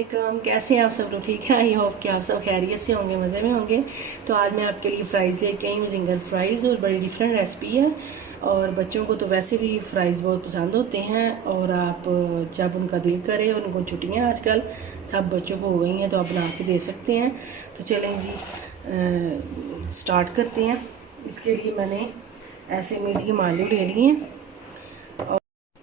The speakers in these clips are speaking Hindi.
अस्सलामुअलैकुम। कैसे हैं आप सब लोग? ठीक है। आई होप कि आप सब खैरियत से होंगे, मज़े में होंगे। तो आज मैं आपके लिए फ़्राइज़ लेके आई हूँ, जिंगर फ़्राइज़, और बड़ी डिफरेंट रेसिपी है। और बच्चों को तो वैसे भी फ़्राइज़ बहुत पसंद होते हैं, और आप जब उनका दिल करे, और उनको छुट्टियाँ आजकल सब बच्चों को हो गई हैं, तो आप बना के दे सकते हैं। तो चलें जी, स्टार्ट करते हैं। इसके लिए मैंने ऐसे मीडियम आलू ले लिए हैं,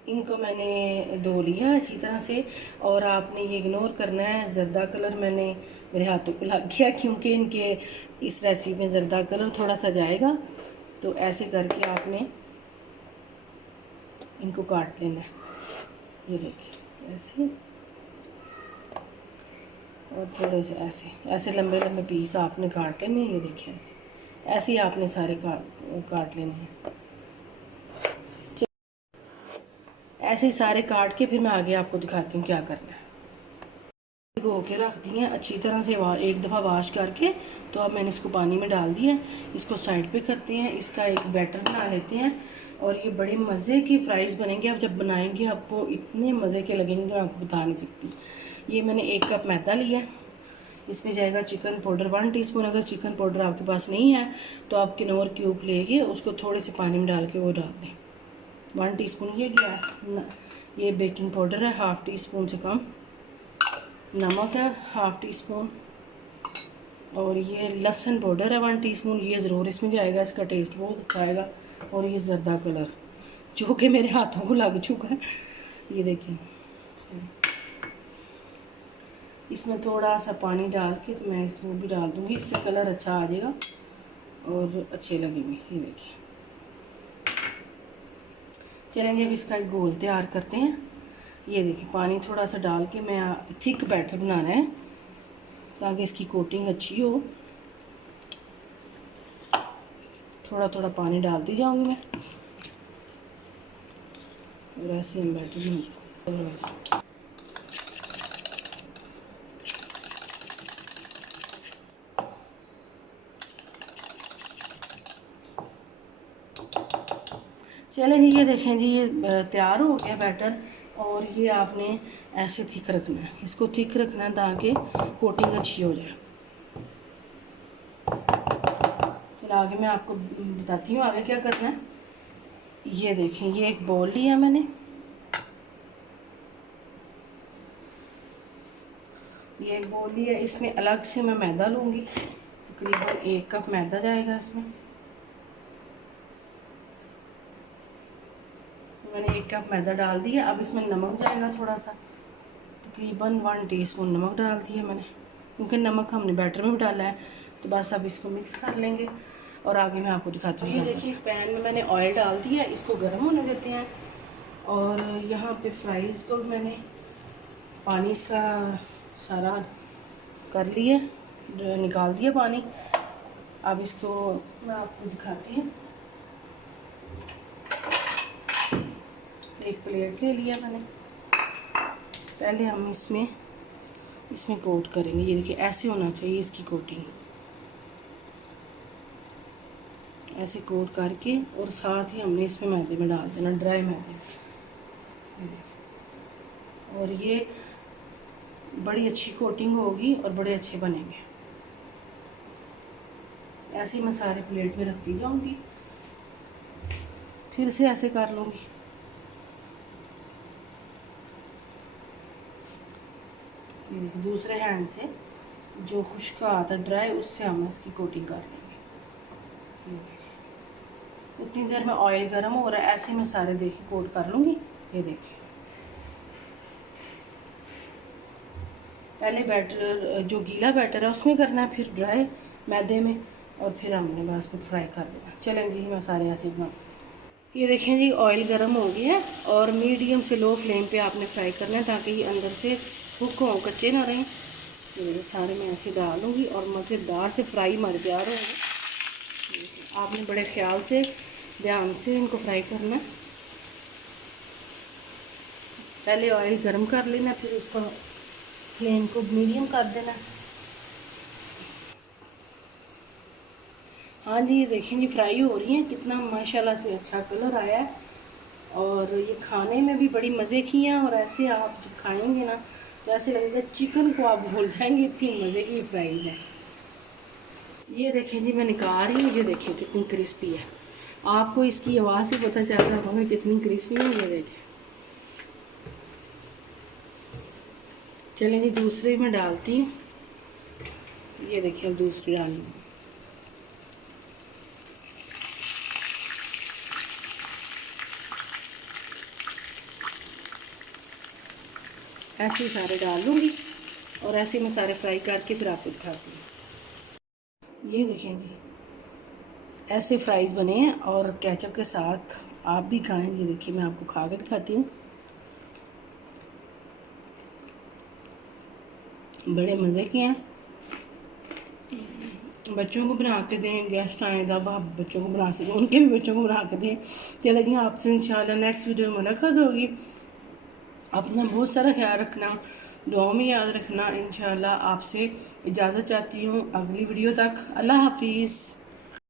इनको मैंने धो लिया अच्छी तरह से। और आपने ये इग्नोर करना है, ज़र्दा कलर मैंने मेरे हाथों को लग गया, क्योंकि इनके इस रेसिपी में ज़र्दा कलर थोड़ा सा जाएगा। तो ऐसे करके आपने इनको काट लेना है, ये देखिए ऐसे, और थोड़े से ऐसे ऐसे लंबे लंबे पीस आपने काट लेने, ये देखिए ऐसे ऐसे ही आपने सारे काट लेने हैं। ऐसे ही सारे काट के फिर मैं आगे आपको दिखाती हूँ क्या करना है। भिगो के रख दिए अच्छी तरह से, एक दफ़ा वॉश करके। तो अब मैंने इसको पानी में डाल दिया, इसको साइड पे करते हैं, इसका एक बैटर बना लेते हैं। और ये बड़े मज़े की फ़्राइज़ बनेंगे। आप जब बनाएंगे आपको इतने मज़े के लगेंगे, मैं आपको बता नहीं सकती। ये मैंने 1 कप मैदा लिया, इसमें जाएगा चिकन पाउडर 1 टीस्पून। अगर चिकन पाउडर आपके पास नहीं है तो आप किनोर क्यूब लेके उसको थोड़े से पानी में डाल के वो डाल दें। 1 टीस्पून ये गया। ये बेकिंग पाउडर है, ½ टीस्पून से कम। नमक है ½ टीस्पून। और ये लहसुन पाउडर है 1 टीस्पून, ये ज़रूर इसमें जाएगा, इसका टेस्ट बहुत अच्छा आएगा। और ये ज़र्दा कलर जो कि मेरे हाथों को लग चुका है, ये देखिए। इसमें थोड़ा सा पानी डाल के तो मैं इसमें भी डाल दूँगी, इससे कलर अच्छा आ जाएगा और अच्छे लगेंगे। ये देखिए, चलेंगे अब इसका एक घोल तैयार करते हैं। ये देखिए, पानी थोड़ा सा डाल के मैं थिक बैटर बनाना है ताकि इसकी कोटिंग अच्छी हो। थोड़ा थोड़ा पानी डालती जाऊंगी मैं, और ऐसे हम बैटर बनाते। चलें जी, ये देखें जी, ये तैयार हो गया बैटर। और ये आपने ऐसे थिक रखना है, इसको थिक रखना है ताकि कोटिंग अच्छी हो जाए। फिर आगे मैं आपको बताती हूँ आगे क्या करना है। ये देखें, ये एक बोल लिया मैंने, ये एक बोल लिया। इसमें अलग से मैं मैदा लूँगी, तकरीबन 1 कप मैदा जाएगा इसमें। मैंने 1 कप मैदा डाल दिया। अब इसमें नमक जाएगा थोड़ा सा, तकरीबन 1 टीस्पून नमक डाल दिया मैंने, क्योंकि नमक हमने बैटर में भी डाला है। तो बस अब इसको मिक्स कर लेंगे और आगे मैं आपको दिखाती हूँ। ये देखिए, पैन में मैंने ऑयल डाल दिया, इसको गर्म होने देते हैं। और यहाँ पे फ्राइज़ को मैंने पानी इसका सारा कर लिया, निकाल दिया पानी। अब इसको मैं आपको दिखाती हूँ। एक प्लेट ले लिया मैंने, पहले हम इसमें कोट करेंगे। ये देखिए, ऐसे होना चाहिए इसकी कोटिंग, ऐसे कोट करके, और साथ ही हमने इसमें मैदे में डाल देना, ड्राई मैदे। और ये बड़ी अच्छी कोटिंग होगी और बड़े अच्छे बनेंगे। ऐसे ही मैं सारे प्लेट में रखती जाऊंगी, फिर से ऐसे कर लूँगी। दूसरे हैंड से जो खुश्क आता ड्राई, उससे हम इसकी कोटिंग कर लेंगे। उतनी देर में ऑयल गर्म हो रहा है, ऐसे मैं सारे देखिए कोट कर लूँगी। ये देखिए, पहले बैटर जो गीला बैटर है उसमें करना है, फिर ड्राई मैदे में, और फिर हमने बस उसको फ्राई कर देना। चलें जी, मैं सारे ऐसे बना। ये देखें जी, ऑयल गर्म हो गया है, और मीडियम से लो फ्लेम पे आपने फ्राई करना है ताकि ये अंदर से कुक हो, कच्चे ना रहें। ये सारे मैं ऐसे डालूँगी और मज़ेदार से फ्राई मज़ेदार होगा। आपने बड़े ख्याल से ध्यान से इनको फ्राई करना है। पहले ऑयल गर्म कर लेना, फिर उसको फ्लेम को मीडियम कर देना। हाँ जी, ये देखें जी, फ्राई हो रही हैं, कितना माशाल्लाह से अच्छा कलर आया है। और ये खाने में भी बड़ी मज़े की हैं, और ऐसे आप जब खाएंगे ना तो ऐसे लगेगा चिकन को आप भूल जाएंगे, इतनी मज़े की फ्राइज है। ये देखें जी मैं निकाल रही हूँ, ये देखें कितनी क्रिस्पी है। आपको इसकी आवाज़ से पता चल रहा होगा कितनी क्रिस्पी है। ये देखें, चलें जी दूसरे में डालती हूँ। ये देखिए अब दूसरी डाली। ऐसे ही सारे डाल लूँगी और ऐसे मैं सारे फ्राई करके फिर आपको दिखाती हूँ। ये देखें जी ऐसे फ्राइज़ बने हैं और केचप के साथ आप भी खाएं। ये देखिए मैं आपको खा के दिखाती हूँ, बड़े मज़े के हैं। बच्चों को बना के दें, गेस्ट आए तब आप बच्चों को बना सकें, उनके भी बच्चों को बना के दें। चले जी आपसे इंशाल्लाह नेक्स्ट वीडियो में मुलाकात होगी। अपना बहुत सारा ख्याल रखना, दुआओं में याद रखना। इंशाल्लाह आपसे इजाज़त चाहती हूँ अगली वीडियो तक। अल्लाह हाफिज़।